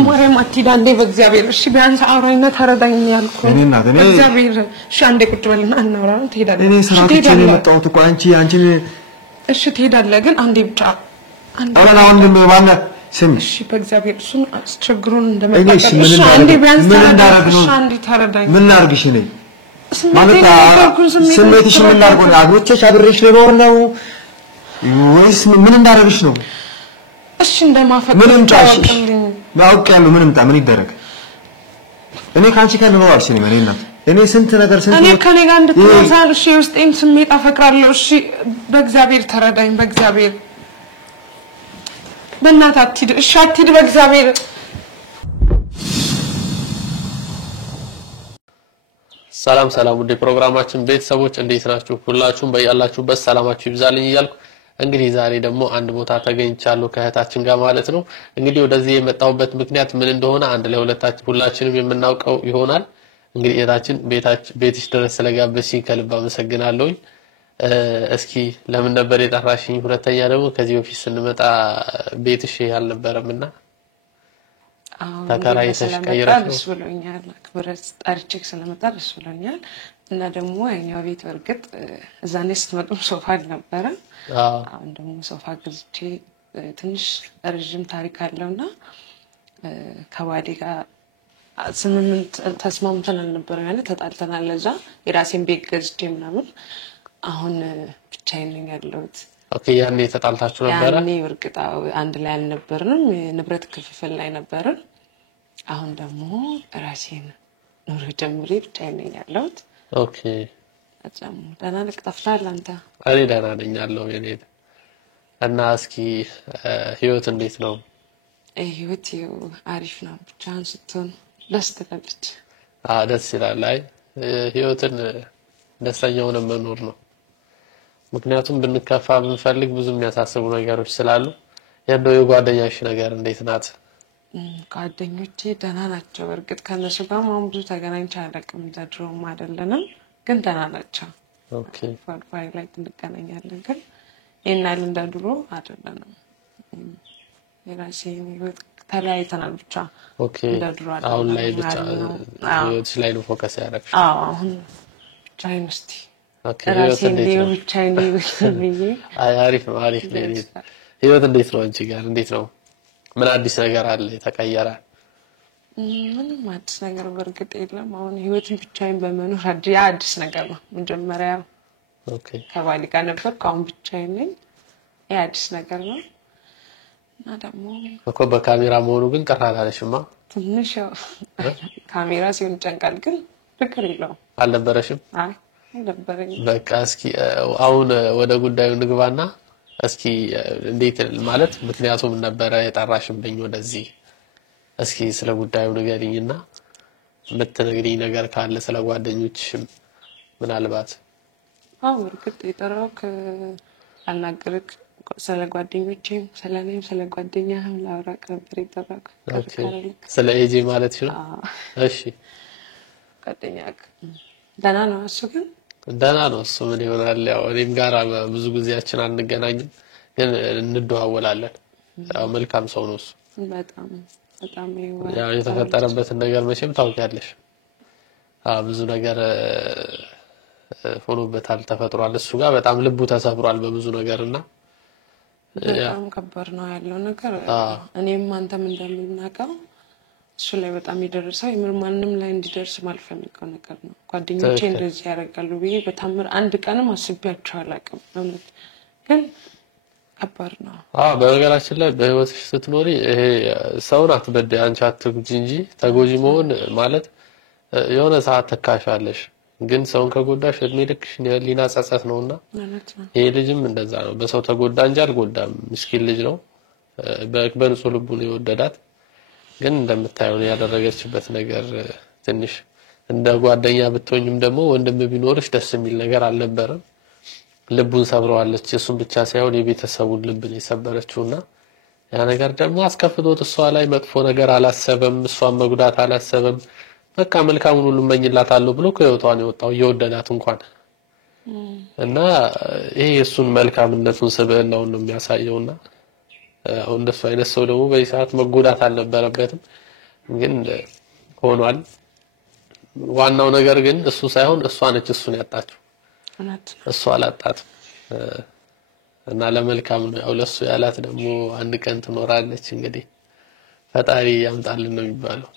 ማርያም አትዳንዴ በእግዚአብሔር እሺ ቢያንስ አውራኝና ተረዳኝ ያልኩ እግዚአብሔር እሺ አንዴ ቁጭ በልና እናውራ ትሄዳለህ እኔ ሰራተኛ ነኝ መጣሁት እኮ አንቺ እሺ ትሄዳለህ ግን አንዴ ብቻ አውራና ወንድም ማን ስም እሺ በእግዚአብሔር እሱን አስቸግሩን እንደመጣ እሺ አንዴ ቢያንስ አንዴ ተረዳኝ ምን ላርግሽ ነኝ ማለት ስሜትሽ ምን ላርጎ ነው አግሮቼሽ አብሬሽ ልኖር ነው ወይስ ምን እንዳረግሽ ነው እሺ እንደማፈቅር ምንም ጫሽ ማውቀያለሁ ምንም ምን ይደረግ እኔ ካንቺ ጋር ነው አልሽኝ ማለትና እኔ ስንት ነገር እኔ ከኔ ጋር እንድትወሳር እሺ ውስጤን ስሜት አፈቅራለሁ እሺ በእግዚአብሔር ተረዳኝ በእግዚአብሔር በእናትህ አትሂድ እሺ አትሂድ በእግዚአብሔር ሰላም ወደ ፕሮግራማችን ቤተሰቦች እንዴት ናችሁ ሁላችሁም በያላችሁበት ሰላማችሁ ይብዛልኝ እያልኩ እንግዲህ ዛሬ ደግሞ አንድ ቦታ ተገኝቻለሁ ከእህታችን ጋር ማለት ነው እንግዲህ ወደዚህ የመጣሁበት ምክንያት ምን እንደሆነ አንድ ላይ ሁላችንም የምናውቀው ይሆናል እንግዲህ እህታችን ቤትሽ ድረስ ስለጋበዝሽኝ ከልብ አመሰግናለሁ እስኪ ለምን ነበር የጠራሽኝ ሁለተኛ ደግሞ ከዚህ በፊት ስንመጣ ቤትሽ ያልነበረምና ተከራይተሽ ቀይረሽ ብሎኛል አክብረስ ጣርቼክ ስለመጣ ደስ ብሎኛል እና ደግሞ ያኛው ቤት ወርግጥ እዛኔ ስትመጡም ሶፋ ነበር አሁን ደግሞ ሶፋ ገዝቼ ትንሽ ረጅም ታሪክ አለውና ከባዲ ጋር ስምንት ተስማምተን ነበር ማለት ተጣልተናል ለዛ የራሴን ቤት ገዝቼ ምናምን አሁን ብቻዬን ነኝ ያለሁት ኦኬ ያኔ ተጣልታችሁ ነበር ያኔ ወርግጥ አንድ ላይ አልነበርንም ንብረት ክፍፍል ላይ ነበርን አሁን ደግሞ ራሴን ኑሮ ጀምሬ ብቻዬን ነኝ ያለሁት ኦኬ አጣም ደህና ነህ ጠፍተሃል አንተ እኔ ደህና ነኝ ያለው የኔ እና እስኪ ህይወት እንዴት ነው ህይወት አሪፍ ነው ብቻን ስትሆን ደስ ትላለች ደስ ይላል አይ ህይወትን ደስተኛ ሆነን መኖር ነው ምክንያቱም ብንከፋ ብንፈልግ ብዙ የሚያሳስቡ ነገሮች ስላሉ ያለው የጓደኛሽ ነገር እንዴት ናት ጓደኞቼ ደህና ናቸው በርግጥ ከነሱ ጋር ማን ብዙ ተገናኝቼ አላውቅም እንደድሮም አይደለንም ግን ደህና ናቸው ኦኬ ፋይ ላይ እንገናኛለን ግን የናል እንደድሮ አይደለንም የራሴን ህይወት ተለያይተናል ብቻ ኦኬ አሁን ላይ ብቻ ህይወትሽ ላይ ነው ፎከስ ያደረግሽ አሁን ብቻዬን እስቲ ኦኬ ህይወት እንዴት ነው ብቻዬን ብዬ አሪፍ ነው ህይወት እንዴት ነው አንቺ ጋር እንዴት ነው ምን አዲስ ነገር አለ የተቀየረ ምንም አዲስ ነገር በርግጥ የለም አሁን ህይወትን ብቻዬን በመኖር አዲስ ነገር ነው መጀመሪያ ኦኬ ከባሊ ጋር ነበር አሁን ብቻዬን ነኝ አዲስ ነገር ነው እና ደግሞ እኮ በካሜራ መሆኑ ግን ቀራራለሽማ ትንሽ ካሜራ ሲሆን ጨንቃል ግን ፍቅር የለውም አልነበረሽም አይ ነበረኝ በቃ እስኪ አሁን ወደ ጉዳዩ ንግባና እስኪ እንዴት ማለት ምክንያቱም ነበር የጣራሽብኝ ወደዚህ እስኪ ስለ ጉዳዩ ንገሪኝና ምትነግሪኝ ነገር ካለ ስለ ጓደኞችሽም ምናልባት እርግጥ የጠራውክ አልናገርክ ስለ ጓደኞቼም ስለኔም ስለ ጓደኛህም ላውራክ ነበር የጠራውክ ስለ ኤጂ ማለት ነው እሺ ጓደኛክ ደህና ነው እሱ ግን ደህና ነው እሱ ምን ይሆናል ያው እኔም ጋር ብዙ ጊዜያችን አንገናኝም ግን እንደዋወላለን ያው መልካም ሰው ነው እሱ በጣም ያው የተፈጠረበት ነገር መቼም ታውቂያለሽ ብዙ ነገር ሆኖበታል ተፈጥሯል እሱ ጋር በጣም ልቡ ተሰብሯል በብዙ ነገርና በጣም ከባድ ነው ያለው ነገር እኔም አንተም እንደምናቀው እሱ ላይ በጣም ይደርሳል ማንንም ላይ እንዲደርስ ማልፈልገው ነገር ነው ጓደኞቼ እንደዚህ ያደርጋሉ ብዬ በታምር አንድ ቀንም አስቤያቸው አላውቅም ማለት ግን ከባድ ነው በነገራችን ላይ በህይወትሽ ስትኖሪ ይሄ ሰውን አትበደይ አንቺ አትጉጂ እንጂ ተጎጂ መሆን ማለት የሆነ ሰዓት ተካሻለሽ ግን ሰውን ከጎዳሽ እድሜ ልክሽን ሊና ጸጸት ነውና ይሄ ልጅም እንደዛ ነው በሰው ተጎዳ እንጂ አልጎዳም ምስኪን ልጅ ነው በንጹህ ልቡ ነው የወደዳት ግን እንደምታዩን ያደረገችበት ነገር ትንሽ እንደ ጓደኛ ብትሆኝም ደግሞ ወንድም ቢኖርሽ ደስ የሚል ነገር አልነበረም ልቡን ሰብረዋለች እሱን ብቻ ሳይሆን የቤተሰቡን ልብን የሰበረችውና ያ ነገር ደግሞ አስከፍቶት እሷ ላይ መጥፎ ነገር አላሰበም እሷን መጉዳት አላሰበም በቃ መልካሙን ሁሉ መኝላታለሁ ብሎ ከህይወቷን የወጣው እየወደዳት እንኳን እና ይሄ እሱን መልካምነቱን ስብዕናውን ነው የሚያሳየውና እንደሱ አይነት ሰው ደግሞ በዚህ ሰዓት መጎዳት አልነበረበትም ግን ሆኗል ዋናው ነገር ግን እሱ ሳይሆን እሷ ነች እሱን ያጣችው እሷ አላጣት እና ለመልካም ነው ያው ለሱ ያላት ደግሞ አንድ ቀን ትኖራለች እንግዲህ ፈጣሪ ያምጣልን ነው የሚባለው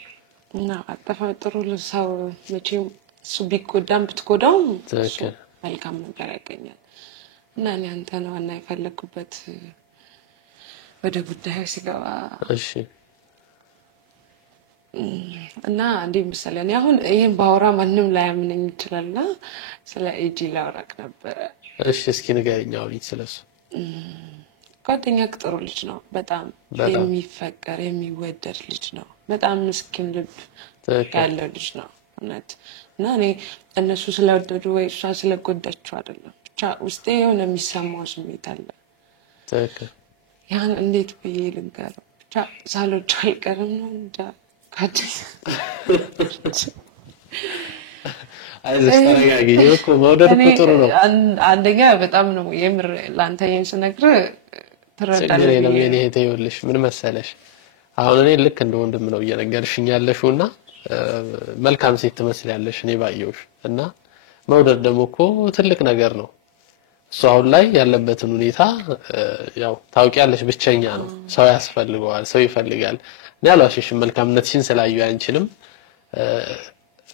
እና አጠፋጥሩ ለሰው መቼም እሱ ቢጎዳም ብትጎዳው መልካም ነገር ያገኛል እና እኔ አንተ ነው እና የፈለኩበት ወደ ጉዳዩ ሲገባ እሺ እና እንዴ መሰለኝ አሁን ይሄን ባወራ ማንንም ላይ አምነኝ ይችላልና ስለ ኤጂ ላውራክ ነበር እሺ እስኪ ንገሪኝ አውሪ ስለሱ ጓደኛ ጥሩ ልጅ ነው በጣም የሚፈቀር የሚወደድ ልጅ ነው በጣም ምስኪን ልብ ያለው ልጅ ነው እና እኔ እነሱ ስለወደዱ ወይ እሷ ስለጎዳቸው አይደለም ብቻ ውስጤ የሆነ የሚሰማው ስሜት አለ ትክክል ያን እንዴት ብዬ ልንገረው ብቻ ሳሎች አልቀርም ነው እንጃ አይዞሽ ተረጋጊ እኮ መውደድ እኮ ጥሩ ነው አንደኛ በጣም ነው የምር ላንተ የምስነግር ትረዳለህ ለኔ የኔ እህቴ ምን መሰለሽ አሁን እኔ ልክ እንደ ወንድም ነው እየነገርሽኝ ያለሽውና መልካም ሴት ትመስያለሽ እኔ ባየውሽ እና መውደድ ደግሞ እኮ ትልቅ ነገር ነው እሱ አሁን ላይ ያለበትን ሁኔታ ያው ታውቂያለሽ ብቸኛ ነው ሰው ያስፈልገዋል ሰው ይፈልጋል ያላሽሽ መልካምነትሽን ስላዩ አንቺንም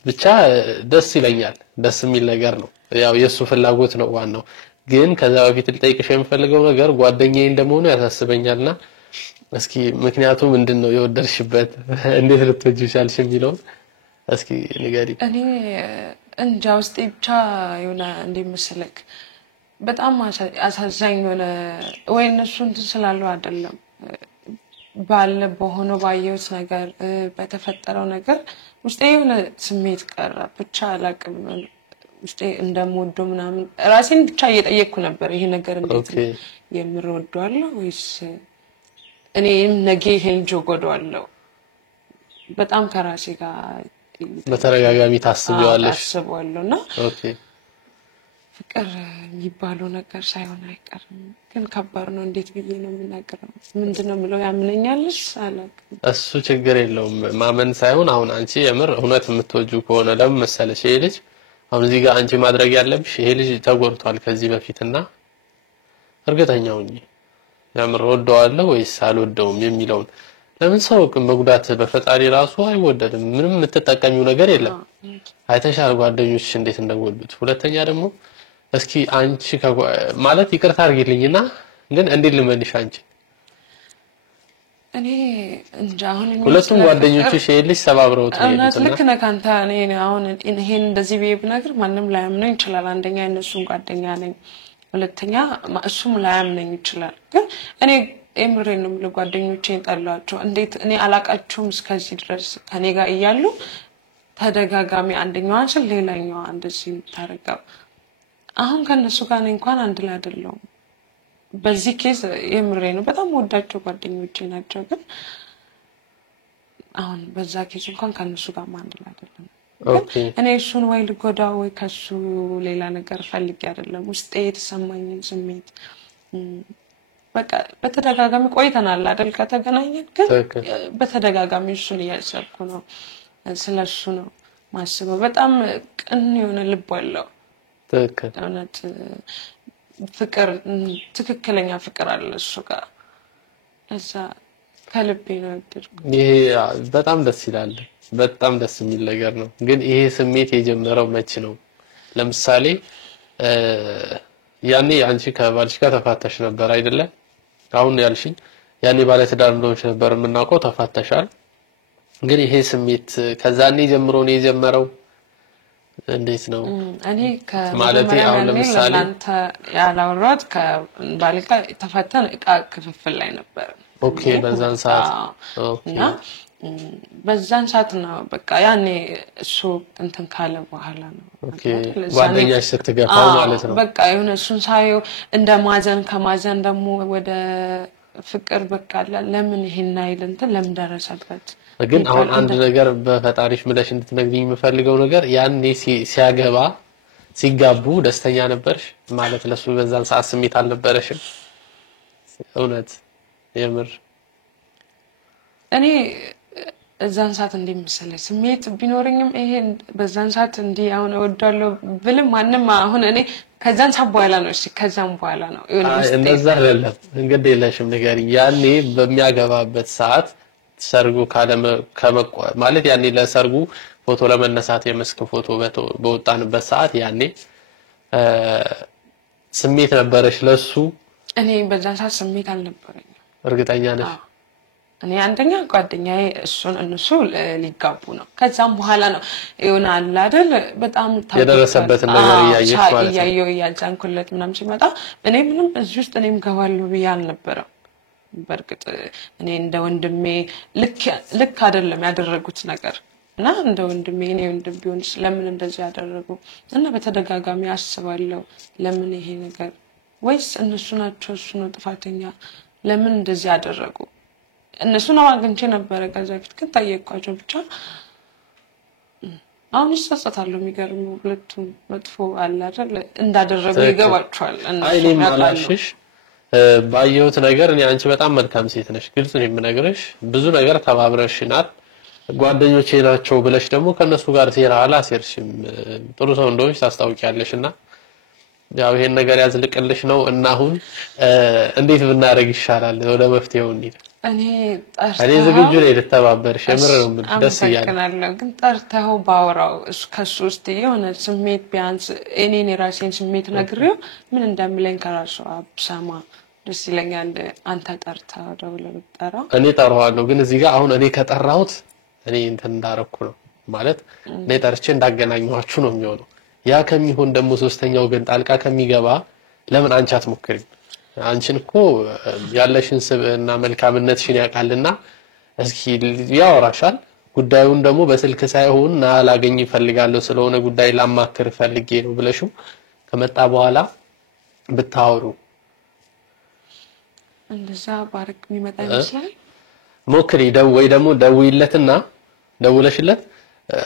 ብቻ ደስ ይለኛል ደስ የሚል ነገር ነው ያው የሱ ፍላጎት ነው ዋናው ግን ከዛ በፊት ልጠይቅሽ የምፈልገው ነገር ጓደኛዬ እንደሆነ ያሳስበኛልና እስኪ ምክንያቱ ምንድነው የወደድሽበት እንዴት ልትወጂው ቻልሽ የሚለው እስኪ ንገሪ እኔ እንጃ ውስጤ ብቻ የሆነ እንደምስለክ በጣም አሳዛኝ ሆነ ወይ እነሱ እንትን ስላለው አይደለም ባለ በሆነ ባየሁት ነገር በተፈጠረው ነገር ውስጤ የሆነ ስሜት ቀረ ብቻ አላቅም ውስጤ እንደምወደው ምናምን ራሴን ብቻ እየጠየቅኩ ነበር ይሄ ነገር እንዴት የምወደዋለሁ ወይስ እኔም ነገ ሄንጆ ጎደዋለሁ በጣም ከራሴ ጋር በተረጋጋሚ ታስቢዋለሽና ኦኬ ፍቅር የሚባለው ነገር ሳይሆን አይቀርም ግን ከባድ ነው እንዴት ብዬ ነው የምናገረው ምንድነው ምለው ያምነኛልስ አላውቅም እሱ ችግር የለውም ማመን ሳይሆን አሁን አንቺ የምር እውነት የምትወጂው ከሆነ ለምን መሰለሽ ይሄ ልጅ አሁን እዚህ ጋር አንቺ ማድረግ ያለብሽ ይሄ ልጅ ተጎድቷል ከዚህ በፊትና እርግጠኛው ነኝ ያምር ወደዋለሁ ወይስ አልወደውም የሚለውን ለምን ሰው መጉዳት በፈጣሪ ራሱ አይወደድም ምንም የምትጠቀሚው ነገር የለም አይተሻል ጓደኞችሽ እንዴት እንደጎዱት ሁለተኛ ደግሞ እስኪ አንቺ ማለት ይቅርታ አድርጊልኝና ግን እንዴት ልመልሽ አንቺ እኔ እንጃውን ሁለቱም ጓደኞችሽ ይልሽ ሰባብረውት ነው እና ልክ ነህ አንተ እኔ አሁን ይሄን እንደዚህ ብነግር ማንንም ላያምነኝ ይችላል አንደኛ እነሱን ጓደኛ ነኝ ሁለተኛ እሱም ላያምነኝ ይችላል ግን እኔ ኤምሬን ነው ለጓደኞቼን ጠላቸው እንዴት እኔ አላቃቸውም እስከዚህ ድረስ ከኔ ጋር እያሉ ተደጋጋሚ አንደኛው አንስል ሌላኛው እንደዚህ ታረጋው አሁን ከነሱ ጋር እንኳን አንድ ላይ አይደለም በዚህ ኬዝ ኤምሬን ነው በጣም ወዳቸው ጓደኞቼ ናቸው ግን አሁን በዛ ኬዝ እንኳን ከነሱ ጋር አንድ ላይ አይደለም ኦኬ እኔ እሱን ወይ ልጎዳው ወይ ከሱ ሌላ ነገር ፈልጌ አይደለም ውስጤ የተሰማኝን ስሜት በቃ በተደጋጋሚ ቆይተናል አይደል ከተገናኘን ግን በተደጋጋሚ እሱን እያሰብኩ ነው ስለሱ ነው ማስበው በጣም ቅን የሆነ ልብ አለው እውነት ፍቅር ትክክለኛ ፍቅር አለ እሱ ጋር እዛ ከልቤ ነው ያደረኩት ይሄ በጣም ደስ ይላል በጣም ደስ የሚል ነገር ነው ግን ይሄ ስሜት የጀመረው መቼ ነው ለምሳሌ ያኔ አንቺ ከባልሽ ጋር ተፋተሽ ነበር አይደለ አሁን ያልሽኝ ያኔ ባለ ትዳር እንደሆነሽ ነበር የምናውቀው ተፋተሻል ግን ይሄ ስሜት ከዛኔ ጀምሮ ነው የጀመረው እንዴት ነው እኔ ማለት አሁን ለምሳሌ አንተ ያላወራት ከባልካ ተፋተን እቃ ክፍፍል ላይ ነበር ኦኬ በዛን ሰዓት እና በዛን ሰዓት ነው በቃ ያኔ እሱ እንትን ካለ በኋላ ነው ኦኬ ጓደኛሽ ስትገፋው ማለት ነው በቃ የሆነ እሱን ሳየው እንደ ማዘን ከማዘን ደግሞ ወደ ፍቅር በቃ ለምን ይሄን አይል እንትን ለምን ደረሰበት ግን አሁን አንድ ነገር በፈጣሪሽ ምለሽ እንድትነግሪኝ የምፈልገው ነገር ያኔ ሲያገባ ሲጋቡ ደስተኛ ነበርሽ ማለት ለሱ በዛን ሰዓት ስሜት አልነበረሽም እውነት የምር እኔ እዛን ሰዓት እንደምሰለኝ ስሜት ቢኖርኝም ይሄ በዛን ሰዓት እንዲ አሁን እወዳለሁ ብልም ማንንም አሁን እኔ ከዛን ሰዓት በኋላ ነው እሺ ከዛን በኋላ ነው እንደዛ አይደለም እንግዲህ ለሽም ነገር ያኔ በሚያገባበት ሰዓት ሰርጉ ማለት ያኔ ለሰርጉ ፎቶ ለመነሳት የመስክ ፎቶ በወጣንበት ሰዓት ያኔ ስሜት ነበረሽ ለሱ እኔ በዛን ሰዓት ስሜት አልነበረኝም እርግጠኛ ነሽ እኔ አንደኛ ጓደኛዬ እነሱ ሊጋቡ ነው ከዛም በኋላ ነው ይሆናል አይደል በጣም የደረሰበት ነገር ያያየሽ ማለት ነው ያያየው ያጃንኩለት ምናምን ሲመጣ እኔ ምንም እዚህ ውስጥ እኔም ገባለሁ ብዬ አልነበረም በርግጥ እኔ እንደ ወንድሜ ልክ አይደለም ያደረጉት ነገር እና እንደ ወንድሜ እኔ ወንድም ቢሆን ለምን እንደዚህ ያደረጉ እና በተደጋጋሚ አስባለሁ ለምን ይሄ ነገር ወይስ እነሱ ናቸው እሱ ነው ጥፋተኛ ለምን እንደዚህ ያደረጉ እነሱ ነው አግኝቼ ነበር ከዛ በፊት ግን ታየኳቸው ብቻ አሁን ይሰጣታለሁ የሚገርም ሁለቱም መጥፎ አለ አይደል እንዳደረጉ ይገባቸዋል እነሱ ማላሽሽ ባየሁት ነገር እኔ አንቺ በጣም መልካም ሴት ነሽ ግልጽ ነው የምነግርሽ ብዙ ነገር ተባብረሽናል ጓደኞቼ ናቸው ብለሽ ደግሞ ከነሱ ጋር ሴራ አላሴርሽም ጥሩ ሰው እንደሆነሽ ታስታውቂያለሽና ያው ይሄን ነገር ያዝልቅልሽ ነው እና አሁን እንዴት ብናረግ ይሻላል ወደ መፍትሄው እንዴ እኔ ዝግጁ ነኝ ልተባበርሽ የምር ነው ደስ ይላል ግን ጠርተው ባወራው ከሱ ውስጥ የሆነ ስሜት ቢያንስ እኔን የራሴን ስሜት ነግሬው ምን እንደምለኝ ከራሱ አብሰማ ደስ ይለኛል አንተ ጠርተው ደውለህ ብትጠራው እኔ ጠራዋለሁ ግን እዚህ ጋር አሁን እኔ ከጠራሁት እኔ እንትን እንዳረኩ ነው ማለት እኔ ጠርቼ እንዳገናኘኋችሁ ነው የሚሆነው ያ ከሚሆን ደግሞ ሶስተኛው ግን ጣልቃ ከሚገባ ለምን አንቺ አትሞክሪም አንቺን እኮ ያለሽን ስብዕና መልካምነትሽን ያውቃልና እስኪ ያወራሻል ጉዳዩን ደግሞ በስልክ ሳይሆን ላገኝ ይፈልጋለሁ ስለሆነ ጉዳይ ላማክር ፈልጌ ነው ብለሽው ከመጣ በኋላ ብታወሩ እንደዛ ባርክ የሚመጣ ይመስላል ሞክሪ ወይ ደግሞ ደውይለትና ደውለሽለት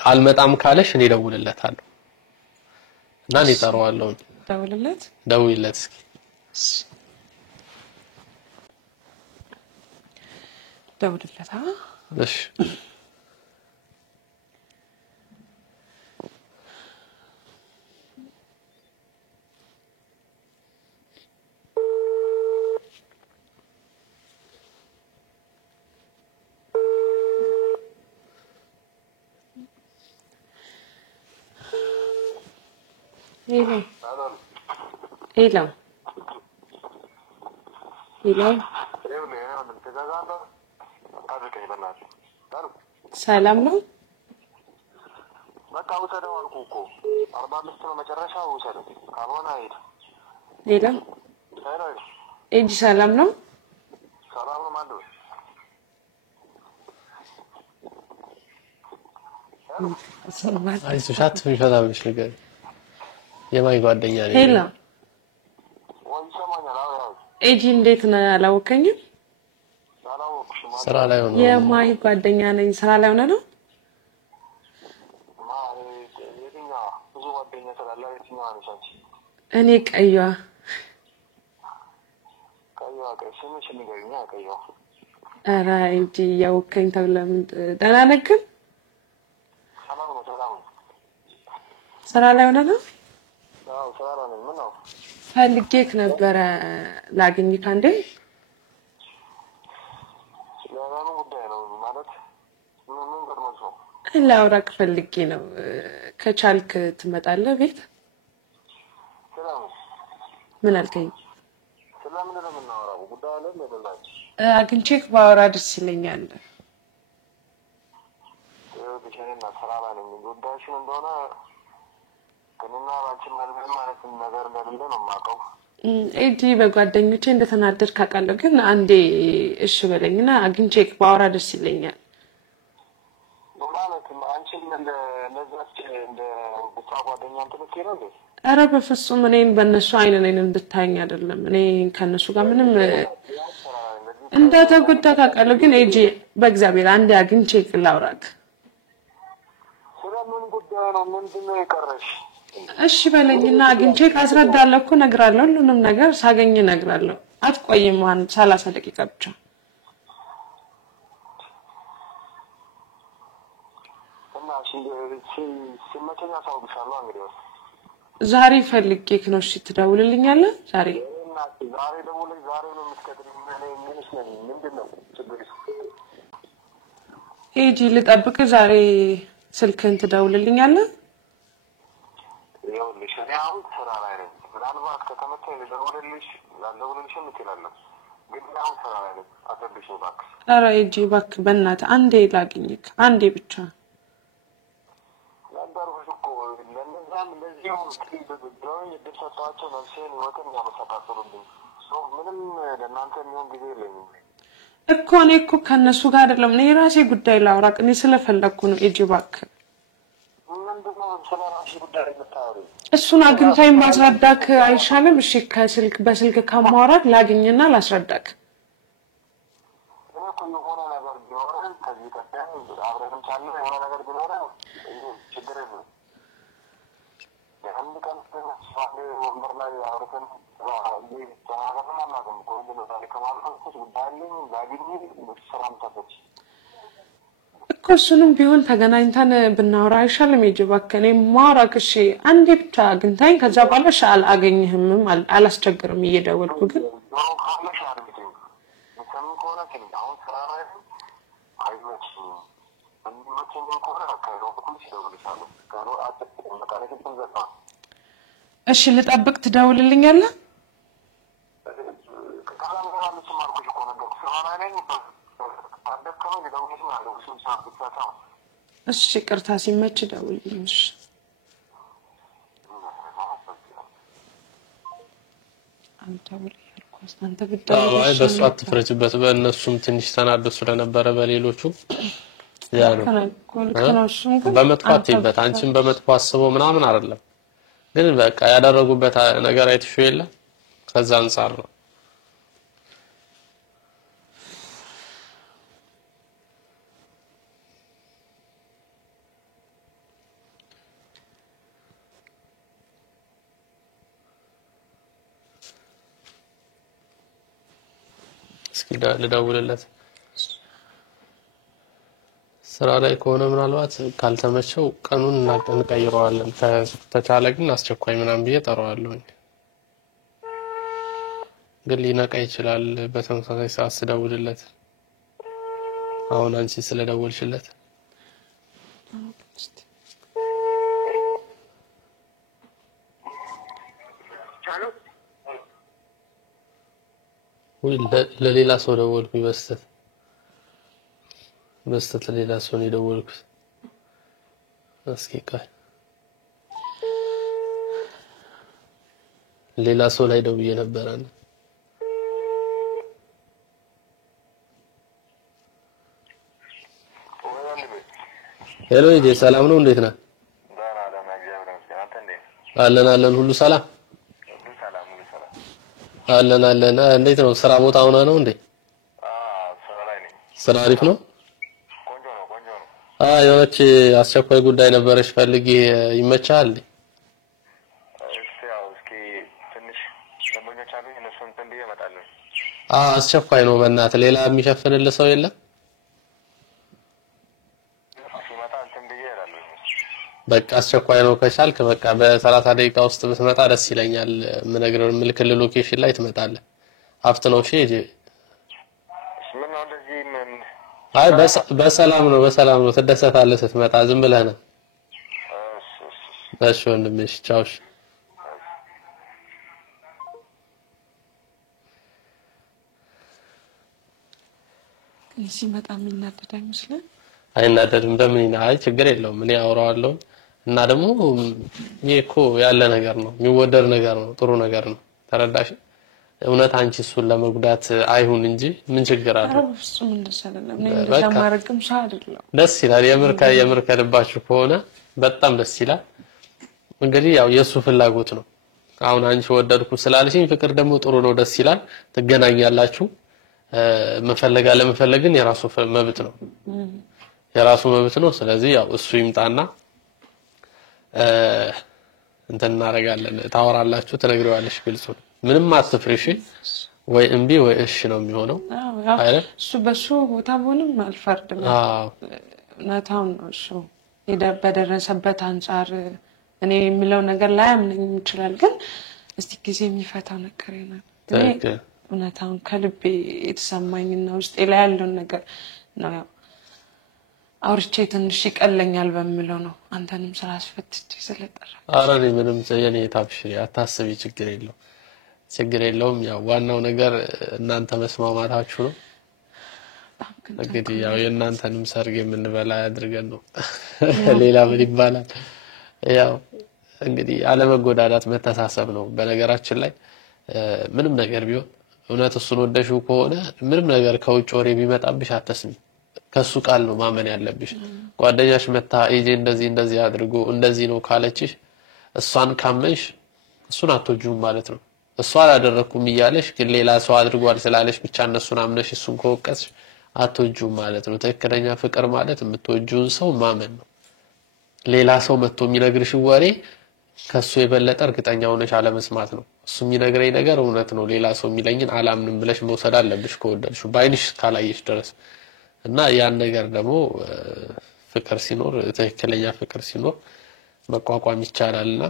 አልመጣም ካለሽ እኔ ደውልለታለሁ እና እኔ ጠራዋለሁ ደውይለት እስኪ ደውልለታ እሺ Hello. ሰላም ነው በቃ ወሰደው አልኩ 45 ነው መጨረሻው ወሰደው ካልሆነ አይድ ሌላ እጂ ሰላም ነው ማለት አይዞሽ አትፍሽ ነገር የማይ ጓደኛ ነኝ ሄላ እጂ እንዴት ነው ያላወቀኝም ስራ ላይ ሆኖ የማይ ጓደኛ ነኝ ስራ ላይ ሆነ ነው እኔ ቀይዋ ኧረ እጂ ያወቀኝ ተብለም ደህና ነህ ግን ስራ ላይ ሆነ ነው ፈልጌክ ነበረ ላግኝህ አንዴ ላውራክ ፈልጌ ነው ከቻልክ ትመጣለህ ቤት ምን አልከኝ ስለምን ነው የምናወራው ጉዳይ አለ ለበላች አግኝቼክ ባወራ ደስ ይለኛል ብቻዬን አሰራራ ነኝ ጉዳይሽን እንደሆነ ከነና ባንቺን ማለት ነገር እንደሌለ ነው የማውቀው እዲ በጓደኞቼ እንደተናደድክ አውቃለሁ ግን አንዴ እሺ በለኝና አግኝቼክ ባወራ ደስ ይለኛል ማለት አንቺን እንደነዛች እንደ ጓደኛ እንትልክ ነው እንዴ ኧረ በፍጹም እኔን በእነሱ አይን ነኝ እንድታየኝ አይደለም እኔ ከነሱ ጋር ምንም እንደተጎዳ ታውቃለህ ግን እጂ በእግዚአብሔር አንዴ አግኝቼክ ላውራክ ስለምን ጉዳይ ነው ምንድነው የቀረሽ እሺ በለኝና አግኝቼክ አስረዳለሁ እኮ እነግራለሁ ሁሉንም ነገር ሳገኝ እነግራለሁ አትቆይም 30 ደቂቃ ብቻ ዛሬ ፈልጌክ ነው እሺ ትደውልልኛለህ ዛሬ ሂጂ ልጠብቅ ዛሬ ስልክህን ትደውልልኛለህ ኧረ ሂጂ እባክህ በእናትህ አንዴ ላግኝክ አንዴ ብቻ እኮ እኔ እኮ ከነሱ ጋር አይደለም እኔ ራሴ ጉዳይ ላውራቅ እኔ ስለፈለኩ ነው ሂጂ እባክህ እሱን አግኝታኝ ማስረዳክ አይሻልም እሺ ከስልክ በስልክ ከማውራት ላግኝና ላስረዳክ እኮ እሱንም ቢሆን ተገናኝተን ብናወራ አይሻልም ሂጂ እባክህ እኔ ማውራክ እሺ አንዴ ብቻ አግኝታኝ ከዛ በኋላ ሻል አገኝህም አላስቸግርም እየደወልኩ ግን እሺ ልጠብቅ ትደውልልኛለህ እሺ ቅርታ ሲመች ደውልልኝ እሺ አንተ ብትደውል አይ በሷ አትፍረጅበት በእነሱም ትንሽ ተናዶ ስለነበረ በሌሎቹ ያሉ በመጥፋት አንቺን በመጥፋ አስበው ምናምን አይደለም ግን በቃ ያደረጉበት ነገር አይተሹ የለ ከዛ አንፃር ነው እስኪ ልደውልለት ስራ ላይ ከሆነ ምናልባት ካልተመቸው ቀኑን እንቀይረዋለን ተቻለ ግን አስቸኳይ ምናምን ብዬ ጠራዋለሁ ግን ሊነቃ ይችላል በተመሳሳይ ሰዓት ስደውልለት አሁን አንቺ ስለደወልሽለት ወይ ለሌላ ሰው ደወልኩኝ በስተት ለሌላ ሰው ነው የደወልኩት እስኪ ቃል ሌላ ሰው ላይ ደውዬ ነበር አለ ሄሎ ይዴ ሰላም ነው እንዴት ነህ አለን ሁሉ ሰላም አለን እንዴት ነው ስራ ቦታ ሆነ ነው እንዴ ስራ ላይ ነኝ ስራ አሪፍ ነው የሆነች አስቸኳይ ጉዳይ ነበረሽ ፈልጌ ይመቻል እስኪ ትንሽ ደንበኞች አሉኝ እነሱን እንትን እመጣለሁ አስቸኳይ ነው በእናትህ ሌላ የሚሸፍንልህ ሰው የለም ሲመጣ እንትን ብዬ እላለሁ በቃ አስቸኳይ ነው ከቻልክ በቃ በ30 ደቂቃ ውስጥ ብትመጣ ደስ ይለኛል ምነግርህ ምልክል ሎኬሽን ላይ ትመጣለህ ሀፍት ነው እሺ ምን ነው እንደዚህ ምን አይ በሰላም ነው ትደሰታለህ ስትመጣ ዝም ብለህ ነው እሺ ወንድሜ ቻው ሲመጣ የሚናደድ አይመስልም አይናደድም በምን አይ ችግር የለውም እኔ አወራዋለሁ እና ደግሞ ይሄኮ ያለ ነገር ነው የሚወደድ ነገር ነው ጥሩ ነገር ነው ተረዳሽ እውነት አንቺ እሱን ለመጉዳት አይሁን እንጂ ምን ችግር አለ እሱም እንደሰለለም ነው እንደማረግም ሰው አይደለም ደስ ይላል የምር ከልባችሁ ከሆነ በጣም ደስ ይላል እንግዲህ ያው የሱ ፍላጎት ነው አሁን አንቺ ወደድኩ ስላልሽኝ ፍቅር ደግሞ ጥሩ ነው ደስ ይላል ትገናኛላችሁ መፈለግን የራሱ መብት ነው ስለዚህ ያው እሱ ይምጣና እንትን እናረጋለን ታወራላችሁ ትነግሪዋለሽ ግልጽ ነው ምንም አትፍሪሽ ወይ እንቢ ወይ እሺ ነው የሚሆነው አይደል እሱ በሱ ቦታ ሆነም አልፈርድም ናታው ነው እሱ በደረሰበት አንፃር እኔ የሚለው ነገር ላይ አምነኝ ይችላል ግን እስቲ ጊዜ የሚፈታው ነገር ይሆናል እውነታውን ከልቤ የተሰማኝና ውስጤ ላይ ያለውን ነገር ነው ያው አውርቼ ትንሽ ይቀለኛል በሚለው ነው አንተንም ስራ አስፈትቼ ስለጠራ አራኔ ምንም የኔ ታብሽሪ አታስቢ ችግር የለውም ያው ዋናው ነገር እናንተ መስማማታችሁ ነው እንግዲህ ያው የእናንተንም ሰርግ የምንበላ ያድርገን ነው ሌላ ምን ይባላል ያው እንግዲህ አለመጎዳዳት መተሳሰብ ነው በነገራችን ላይ ምንም ነገር ቢሆን እውነት እሱን ወደሽው ከሆነ ምንም ነገር ከውጭ ወሬ ቢመጣብሽ አትስሚ ከሱ ቃል ነው ማመን ያለብሽ ጓደኛሽ መታ ኤጄ እንደዚህ አድርጎ እንደዚህ ነው ካለችሽ እሷን ካመንሽ እሱን አትወጂው ማለት ነው እሷ አላደረኩም ይያለሽ ግን ሌላ ሰው አድርጓል ስላለሽ ብቻ እነሱን አምነሽ እሱን ከወቀስሽ አትወጂው ማለት ነው ትክክለኛ ፍቅር ማለት የምትወጂውን ሰው ማመን ነው ሌላ ሰው መጥቶ የሚነግርሽ ወሬ ከሱ የበለጠ እርግጠኛ ሆነሽ አለመስማት ነው እሱ የሚነግረኝ ነገር እውነት ነው ሌላ ሰው የሚለኝን አላምንም ብለሽ መውሰድ አለብሽ ከወደድሽ ባይንሽ ካላየሽ ድረስ እና ያን ነገር ደግሞ ፍቅር ሲኖር ትክክለኛ ፍቅር ሲኖር መቋቋም ይቻላልና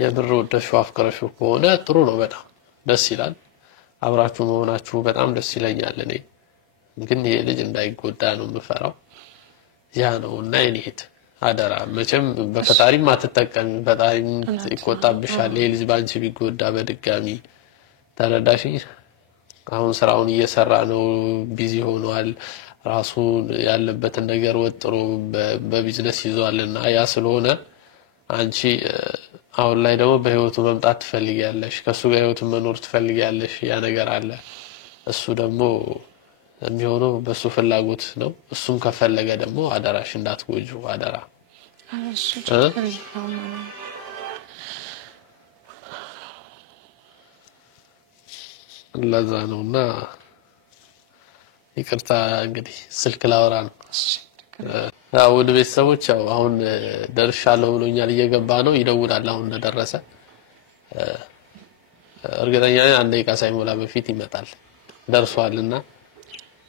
የብር ወደሽው አፍቅረሽው ከሆነ ጥሩ ነው በጣም ደስ ይላል አብራችሁ መሆናችሁ በጣም ደስ ይለኛል እኔ ግን ይሄ ልጅ እንዳይጎዳ ነው የምፈራው ያ ነውና እኔት አደራ መቼም በፈጣሪም አትጠቀም ፈጣሪም ይቆጣብሻል ይሄ ልጅ ባንቺ ቢጎዳ በድጋሚ ተረዳሽኝ አሁን ስራውን እየሰራ ነው ቢዚ ሆኗል ራሱን ያለበትን ነገር ወጥሮ በቢዝነስ ይዟልና ያ ስለሆነ አንቺ አሁን ላይ ደግሞ በህይወቱ መምጣት ትፈልጊያለሽ ከሱ ጋር ህይወቱን መኖር ትፈልጊያለሽ ያ ነገር አለ እሱ ደግሞ የሚሆነው በሱ ፍላጎት ነው እሱም ከፈለገ ደግሞ አደራሽ እንዳትጎጁ አደራ ለዛ ነውና ይቅርታ እንግዲህ ስልክ ላወራ ነው ያው ወደ ቤተሰቦች ያው አሁን ደርሻለሁ ብሎኛል እየገባ ነው ይደውላል አሁን እንደደረሰ እርግጠኛ ነኝ አንድ ደቂቃ ሳይሞላ በፊት ይመጣል ደርሷልና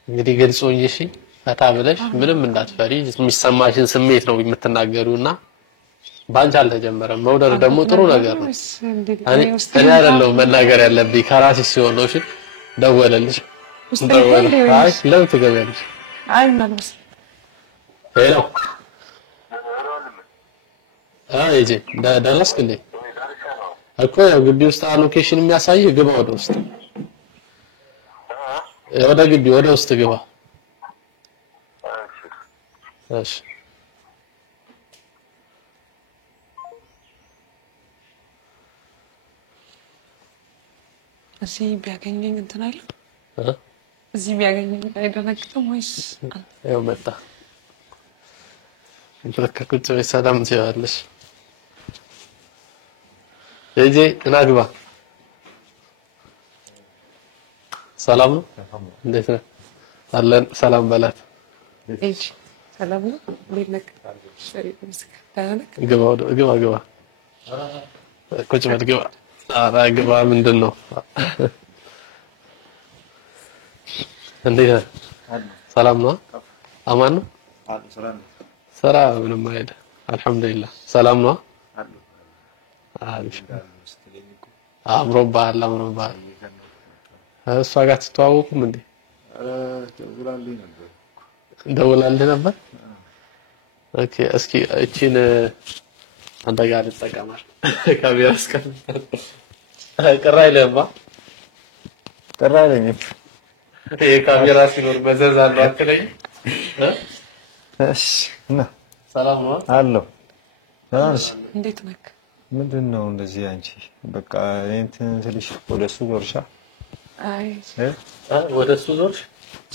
እንግዲህ ገልጾኝ እሺ ፈታ ብለሽ ምንም እንዳትፈሪ የሚሰማሽን ስሜት ነው የምትናገሩና ባንቺ አልተጀመረም መውደድ ደግሞ ጥሩ ነገር ነው እኔ አይደለም መናገር ያለብኝ ከራስሽ ሲሆን ነው እሺ ደወለልሽ አይ ለምን ትገቢያለሽ አይ ማለት ሄሎ እጄ ደረስክ እንዴ እኮ ያው ግቢ ውስጥ ሎኬሽን የሚያሳይ ግባ ወደ ውስጥ ወደ ግቢ ወደ ውስጥ ግባ እሺ እዚህ ቢያገኘኝ እንትን አይደል እዚህ ቢያገኘኝ አይደነግጥም ወይስ ያው መጣ እንተከኩት ሰላም ትያለሽ እጄ እናግባ ሰላም ነው እንዴት ነህ አለን ሰላም በላት እጂ ሰላም ነው ለነክ ግባ ቁጭ በል ግባ ኧረ ግባ ምንድነው እንዴት ነህ ሰላም ነው አማን ነው ሰራ ምንም አይደል አልহামዱሊላህ ሰላም ነው አምሮባል እሷ ጋር ትተዋወቁም እንዴ ደውላልኝ ነበር ኦኬ እስኪ እቺን አንተ ጋር ልጠቀማል ካሜራ እስከምታል ቀራይ ለባ ይሄ ካሜራ ሲኖር መዘዝ አለው አትለኝ እሺ እና ሰላም ነው አሎ ታንስ እንዴት ነህ ምንድነው እንደዚህ አንቺ በቃ እንትን ትልሽ ወደሱ ዞርሻ አይ ወደሱ ዞርሽ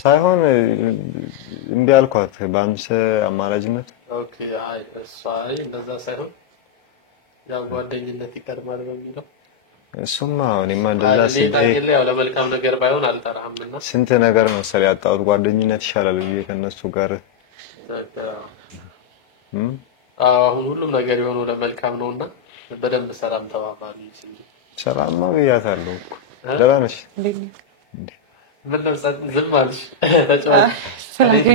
ሳይሆን እንዴ አልኳት በአንተ አማራጅነት ኦኬ አይ እሷ እንደዛ ሳይሆን ያው ጓደኝነት ይቀርማል በሚለው እሱማ እኔማ እንደዛ ሲል ያው ለመልካም ነገር ባይሆን አልጠራህምና ስንት ነገር መሰለ ያጣሁት ጓደኝነት ይሻላል ብዬ ከነሱ ጋር አሁን ሁሉም ነገር የሆነው ለመልካም ነውና በደንብ ሰላም ተባባሉ እንጂ ሰላም ብያታለሁ እኮ ደህና ነሽ ምን ነው ዝም አልሽ ተጫዋች ስለዚህ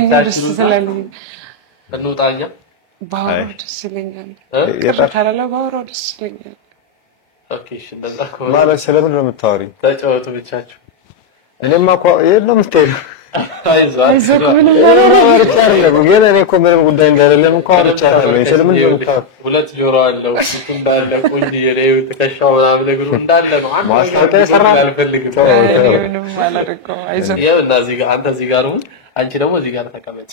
እንውጣኛ ባወራው ደስ ይለኛል ከታላላ ባወራው ደስ ይለኛል ኦኬ እሺ እንደዛ ከሆነ ማለት ስለምን ነው የምታወሪኝ ተጫወቱ ብቻችሁ እኔማ እኮ የለም ስቴል አይዞህ ምንም እኔ እኮ ምንም ጉዳይ እንደሌለም እኮ አውርቻለሁ ስለምን ነው ሁለት ጆሮ አለው እሱ እንዳለ ቁንዲ የኔው ተከሻው ምናምን እግሩ እንዳለ ነው አንተ ማስታወቂያ የሰራ አልፈልግም ምንም አላደረገው አይዞህ ይሄና እዚህ ጋር አንተ እዚህ ጋር ነው አንቺ ደግሞ እዚህ ጋር ተቀመጥ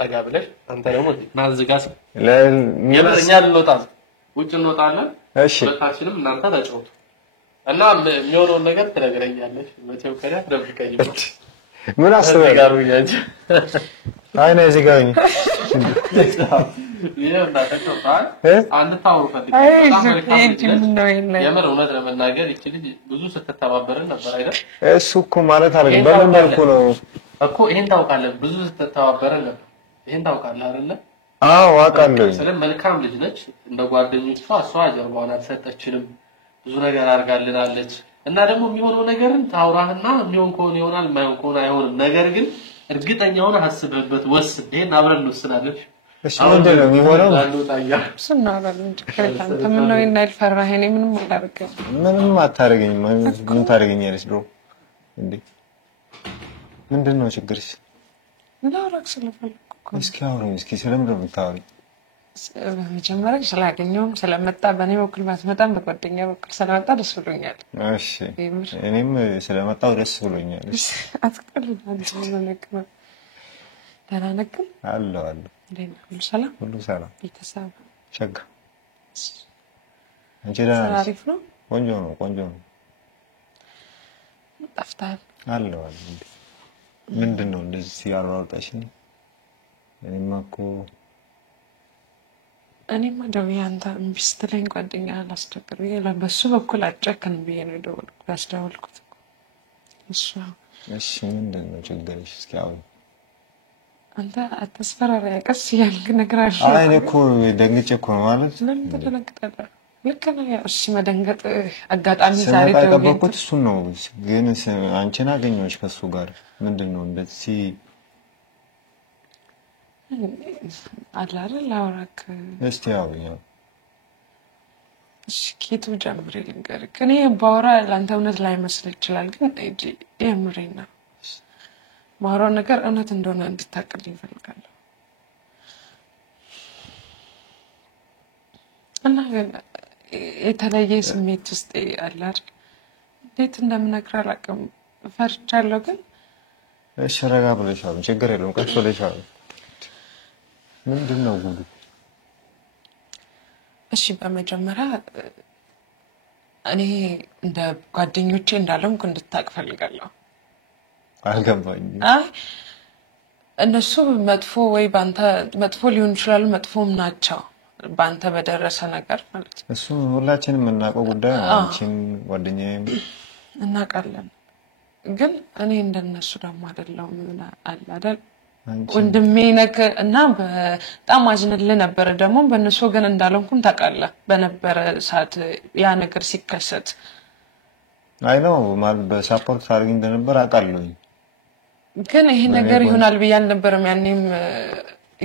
ጠጋ ብለሽ አንተ ደግሞ ና እዚህ ጋር የኛ ልንወጣ ውጭ እንወጣለን እሺ ሁለታችንም እናንተ ተጫወቱ እና የሚሆነውን ነገር ትነግረኛለሽ መቼም ከሪያ ትደብቀኝ ምን አስበህ ጋር ወያንቺ አይ ነው እዚህ ጋር ነኝ ይሄና ተጫወታል አንተ ታውሩ ፈልግ የምር እውነት ለመናገር እቺ ልጅ ብዙ ስትተባበረን ነበር አይደል እሱ እኮ ማለት አይደለም በምን መልኩ ነው እኮ ይሄን ታውቃለህ ብዙ ስትተባበረን ነበር ይሄን ታውቃለህ አይደል አዎ አውቃለሁ ስለ መልካም ልጅ ነች እንደ ጓደኞቿ እሷ ጀርባዋን አልሰጠችንም ብዙ ነገር አርጋልናለች እና ደግሞ የሚሆነው ነገርን ታውራህና የሚሆን ከሆነ ይሆናል የማይሆን ከሆነ አይሆንም ነገር ግን እርግጠኛ ሆነህ አስበህበት ወስን ይሄን አብረን እንወስናለን እሺ ምንድን ነው የሚሆነው ስናወራለን ከታንተ ምን ነው እናይል ፈራህ እኔ ምንም አላደርግም ምንም አታረገኝም ምን ታረገኛለሽ ድሮ እንዴ ምንድን ነው ችግርሽ ላውራክ ስለፈለኩ እስኪ አውሪኝ እስኪ ስለምን ነው የምታወሪኝ በመጀመሪያ ስላገኘሁም ስለመጣ በእኔ በኩል ባትመጣም በጓደኛ በኩል ስለመጣ ደስ ብሎኛል እሺ እኔም ስለመጣው ደስ ብሎኛል እሺ አትቀልድ አንተ ምን ነው ደህና ነህ አለሁ ሁሉ ሰላም ቤተሰብ ሸጋ አንቺ ደህና ነሽ አሪፍ ነው ቆንጆ ነው ጠፍተሃል አለሁ ምንድን ነው እንደዚህ ያሯሯጠሽኝ እኔማ ደውዬ አንተ እምቢ ስትለኝ ጓደኛ አላስቸግር ብዬ በሱ በኩል አጨክን ብዬ ነው ያስደወልኩት እሱ እሺ ምንድን ነው ችግርሽ እስኪ አውሪኝ አንተ አትስፈራራ ቀስ እያልክ እነግርሃለሁ አይ እኔ እኮ ደንግጬ እኮ ነው ማለት ለምን ትደነግጣለህ ልክ ነው ያው እሺ መደንገጥ አጋጣሚ ዛሬ ተጠበቁት እሱ ነው ግን አንቺን አገኘሁሽ ከሱ ጋር ምንድን ነው እንደዚህ አላረ ላውራክ እስቲ አውሪኝ እሺ ኬቱ ጀምሬ ልንገርህ እኔ ባወራ ለአንተ እውነት ላይመስል ይችላል ግን የምሬን ነው ማውራው ነገር እውነት እንደሆነ እንድታውቅልኝ እፈልጋለሁ እና የተለየ ስሜት ውስጥ አለ አይደል እንዴት እንደምነግርህ አላውቅም ፈርቻለሁ ግን እሺ ረጋ ብለሽ አውሪኝ ችግር የለውም ቀስ ብለሽ አውሪኝ ምንድን ነው ጉዱ እሺ በመጀመሪያ እኔ እንደ ጓደኞቼ እንዳለምኩ እንድታውቅ ፈልጋለሁ አልገባኝም እነሱ መጥፎ ወይ ባንተ መጥፎ ሊሆን ይችላል መጥፎም ናቸው ባንተ በደረሰ ነገር ማለት ነው እሱ ሁላችንም እናውቀው ጉዳይ ነው አንቺም ጓደኛዬም እናውቃለን ግን እኔ እንደነሱ ደግሞ አይደለም አለ አይደል ወንድሜ ነክ እና በጣም አዝንልህ ነበር ደግሞ በእነሱ ወገን እንዳለንኩም ታውቃለህ በነበረ ሰዓት ያ ነገር ሲከሰት አይ ነው ማለት በሳፖርት አድርጊ እንደነበር አውቃለሁ ግን ይሄ ነገር ይሆናል ብያል ነበርም ያኔም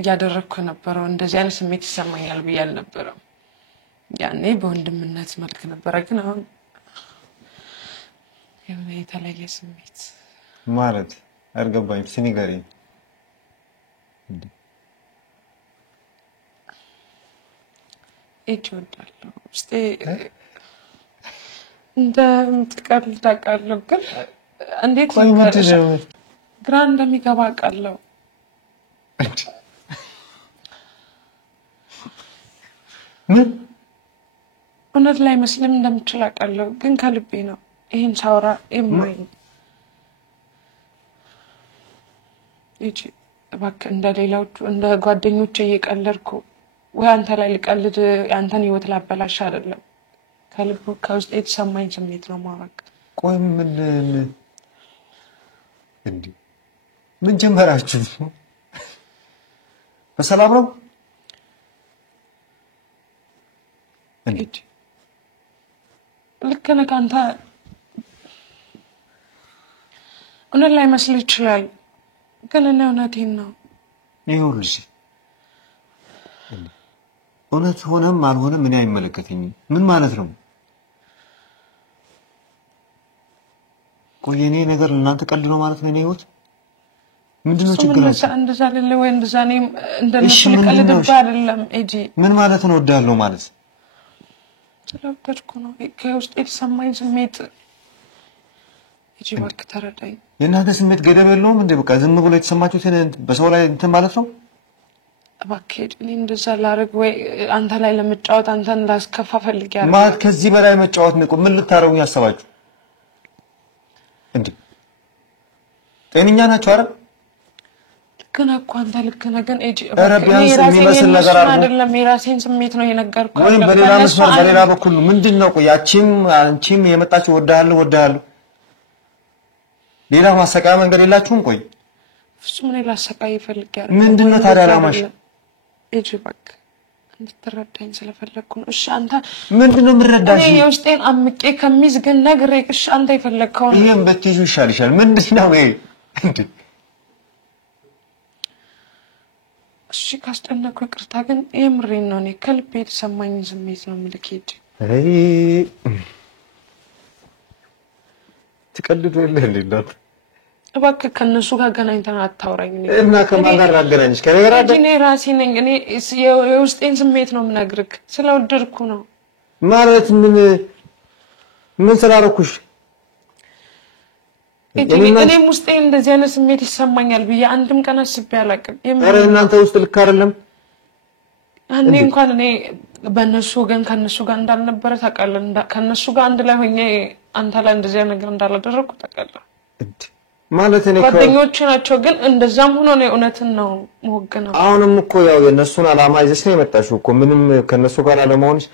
ያደረኩ ነበር እንደዚህ አይነት ስሜት ይሰማኛል ብያል ነበር ያኔ በወንድምነት መልክ ነበር ግን አሁን የሆነ የተለየ ስሜት ማለት አልገባኝ ሲኒገሪ እጆዳለሁ እስቲ እንደ ምትቀልድ አውቃለሁ ግን እንዴት ነው ግራ እንደሚገባ አውቃለሁ ምን እውነት ላይ መስለም እንደምችል አውቃለሁ ግን ከልቤ ነው ይሄን ሳውራ እምሪ እቺ እባክህ እንደሌላዎቹ እንደ ጓደኞቼ እየቀለድኩ ወይ አንተ ላይ ልቀልድ አንተን ህይወት ላበላሽ አይደለም ከልቡ ከውስጥ የተሰማኝ ስሜት ነው ማወቅ ቆይ ምን ጀመራችሁ በሰላም ነው እንዴ ልክ ነህ አንተ እውነት ላይ መስል ይችላል ግን እኔ እውነቴን ነው ይኸውልሽ እውነት ሆነም አልሆነም ምን አይመለከተኝም ምን ማለት ነው ቆይ እኔ ነገር እናንተ ቀልድ ነው ማለት ነው እኔ ህይወት ምንድነው ችግራችሁ እንደዛ አይደለ ወይ እንደዛ ነው እንደነሱ ልቀልድባ አይደለም እጂ ምን ማለት ነው ወዳለው ማለት ስለወደድኩ ነው ከውስጥ የተሰማኝ ስሜት እጂ ባክ ተረዳኝ የእናንተ ስሜት ገደብ የለውም እንዴ በቃ ዝም ብሎ የተሰማችሁት በሰው ላይ እንትን ማለት ነው ባክሄድ እኔ እንደዛ ላረግ ወይ አንተ ላይ ለመጫወት አንተን ላስከፋ ፈልጌ አይደል ማለት ከዚህ በላይ መጫወት ነው ምን ልታረጉኝ ያሰባችሁ እንዴ ጤነኛ ናችሁ አይደል ግን እኮ አንተ ልክ ነህ ግን እጂ የሚመስል ነገር አይደለም የራሴን ስሜት ነው የነገርኩህ ወይ በሌላ መስመር በሌላ በኩል ምንድነው ቆያቺም አንቺም የመጣችሁ ወዳለሁ ሌላ ማሰቃያ መንገድ የላችሁም ቆይ ፍጹም እኔ ላሰቃይ ፈልጌ አይደል ምንድነው ታዲያ አላማሽ እጂ ባክ እንድትረዳኝ ስለፈለኩ ነው እሺ አንተ ምንድነው ምረዳሽ እኔ የውስጤን አምቄ ከሚዝ ግን ነግሬክ እሺ አንተ ይፈልከው ነው ይሄን በትይዙ ይሻልሻል ምንድነው ይሄ እንዴ እሺ ካስጨነኩ ይቅርታ ግን የምሬን ነው እኔ ከልቤ የተሰማኝ ስሜት ነው ምልክት አይ ትቀልዱ እንዴት እባክህ ከነሱ ጋር ገናኝተን አታውራኝ እና ከማን ጋር አገናኝሽ ከነገር አይደል እኔ ራሴ ነኝ እኔ የውስጤን ስሜት ነው ምነግርክ ስለወደድኩ ነው ማለት ምን ስላረኩሽ እኔም ውስጤ እንደዚህ አይነት ስሜት ይሰማኛል ብዬ አንድም ቀን አስቤ አላቅም አረ እናንተ ውስጥ ልክ አይደለም አንዴ እንኳን እኔ በእነሱ ወገን ከነሱ ጋር እንዳልነበረ ታውቃለህ ከነሱ ጋር አንድ ላይ ሆኜ አንተ ላይ እንደዚህ አይነት ነገር እንዳላደረኩ ታውቃለህ ማለት እኔ ጓደኞቼ ናቸው ግን እንደዛም ሆኖ ነው እውነትን ነው ወገነው አሁንም እኮ ያው የነሱን አላማ ይዘሽ ነው የመጣሽው እኮ ምንም ከነሱ ጋር አለመሆንሽ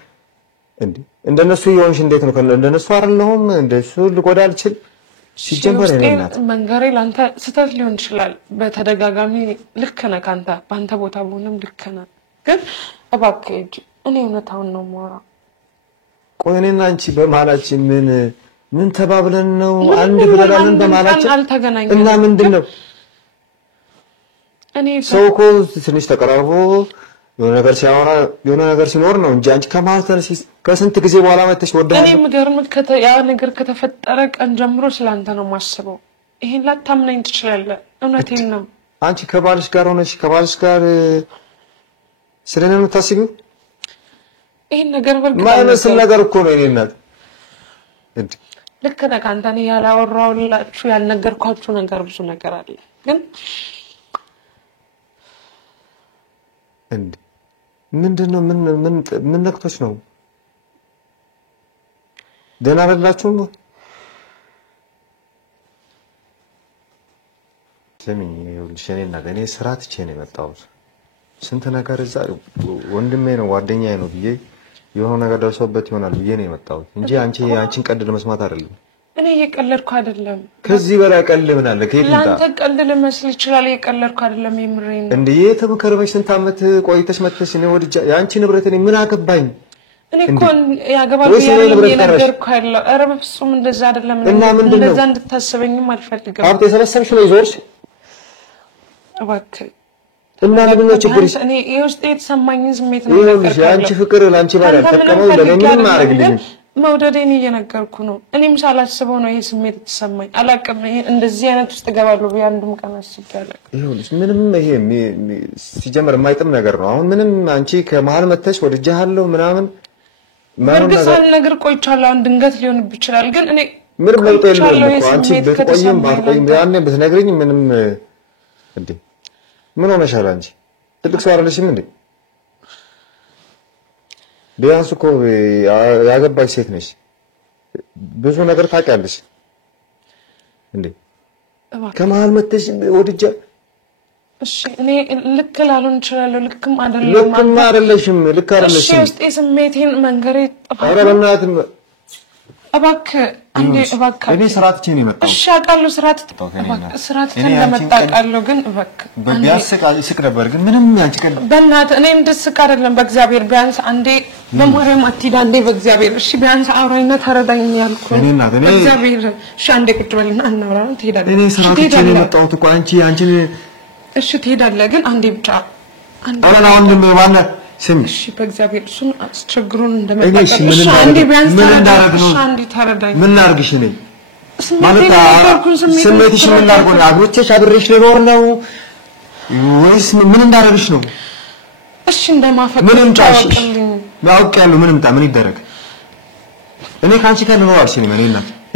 እንዴ እንደነሱ ይሆንሽ እንዴት ነው እንደነሱ አይደለሁም እንደሱ ልቆዳ አልችል ሲጀመር እኔናት መንገሬ ላንተ ስተት ሊሆን ይችላል በተደጋጋሚ ልክ ነህ ካንተ ባንተ ቦታ ሆነም ልክ ነህ ግን እባክህ እኔ እውነታውን ነው ማራ ቆይ እኔና አንቺ በመሃላችን ምን ተባብለን ነው አንድ ብለናልን በመሃላችን እና ምንድነው እኔ ሰውኮ ትንሽ ተቀራርቦ የሆነ ነገር ሲያወራ የሆነ ነገር ሲኖር ነው እንጂ አንቺ ከማስተርስ ከስንት ጊዜ በኋላ መተሽ ወደህ እኔ ምገርምክ ያ ነገር ከተፈጠረ ቀን ጀምሮ ስላንተ ነው ማስበው ይሄን ላታምነኝ ትችላለህ እውነቴን ነው አንቺ ከባልሽ ጋር ሆነሽ ከባልሽ ጋር ስለኔ ነው ታስቢው ይሄን ነገር በልክ ማይመስል ነገር እኮ ነው እኔናት እንዴ ልክ ነህ አንተ እኔ ያላወራውላችሁ ያልነገርኳችሁ ነገር ብዙ ነገር አለ ግን እንዴ ምንድነው ምን ነክቶች ነው ደና አይደላችሁም ለምን ይኸውልሽኔና እኔ ስራ ትቼ ነው የመጣሁት ስንት ነገር እዛ ወንድሜ ነው ጓደኛዬ ነው ብዬ የሆነ ነገር ደርሶበት ይሆናል ብዬ ነው የመጣሁት እንጂ አንቺን ቀልድ መስማት አይደለም እኔ እየቀለድኩ አይደለም ከዚህ በላይ ቀልድ ምን አለ ከየት እንታ ላንተ ቀልድ ልመስል ይችላል እየቀለድኩ አይደለም የምሬን እንዴ የተመከረበሽ ስንት አመት ቆይተሽ መጥተሽ ነው ወድጃ ያንቺ ንብረት እኔ ምን አገባኝ እኔ እኮ ያገባል የነገርኩ አይደለም ኧረ በፍጹም እንደዛ አይደለም እንደዛ እንድታስበኝም አልፈልግም ሀብት የሰበሰብሽ ነው ይዞርሽ እባክህ እና ምንድነው ችግርሽ እኔ የውስጤ የተሰማኝ ስሜት ነው ይኸውልሽ ያንቺ ፍቅር ላንቺ ባሪያ ተቀመው ለምን ማረግልኝ መውደዴን እየነገርኩ ነው እኔም ሳላስበው ነው ይሄ ስሜት ተሰማኝ አላቀም እንደዚህ አይነት ውስጥ ገባለሁ ቢያንድም ቀን አስቤያለሁ ይኸውልሽ ምንም ይሄ ሲጀመር የማይጥም ነገር ነው አሁን ምንም አንቺ ከመሃል መተሽ ወድጃለሁ ምናምን በርግሳል ነገር ቆይቻለሁ አሁን ድንገት ሊሆንብ ይችላል ግን እኔ ምንም ለውጥ የለውም እኮ አንቺ በተቆይም ባትቆይም ያኔ ብትነግሪኝ ምንም እንዴ ምን ሆነሻል አንቺ ትልቅ ሰው አይደለሽም እንዴ ቢያንስ እኮ ያገባሽ ሴት ነሽ ብዙ ነገር ታውቂያለሽ እንዴ ከመሃል መተሽ ወድጃ እሺ እኔ ልክ ላልሆን እችላለሁ ልክም አይደለም ልክ አይደለሽም እሺ ውስጤ ስሜቴን መንገሬ ጠፋ ኧረ በእናትህ እባክህ አንዴ እባክህ እኔ ስራት እቺ ነው የመጣው እሺ አውቃለሁ ስራት ተለመጣቃለሁ ግን እባክህ በቢያስቃል ይስቅ ነበር ግን ምንም ያንቺ ቀን በእናትህ እኔ እንድስቅ አይደለም በእግዚአብሔር ቢያንስ አንዴ በማርያም አትሂድ አንዴ በእግዚአብሔር እሺ ቢያንስ አውራኝና ተረዳኝ ያልኩ በእግዚአብሔር እሺ አንዴ ቁጭ በልና እናውራ ትሄዳለህ እኔ ስራት እቺ ነው የመጣው እኮ አንቺን እሺ ትሄዳለህ ግን አንዴ ብቻ አንዴ አረ ወንድም እሺ በእግዚአብሔር እሱን አስቸግሩን እንደመጣጣም እሺ አንዴ ቢያንስ አንዴ ተረዳኝ ምን ላርግሽ ነኝ ማለት ስሜትሽ ምን ላርጎ ነው አብሮቼሽ አብሬሽ ልኖር ነው ወይስ ምን እንዳረግሽ ነው እሺ እንደማፈቅር ምንም ጫሽሽ ማውቀያለሁ ምንም ምን ይደረግ እኔ ካንቺ ጋር ልኖር አልችልም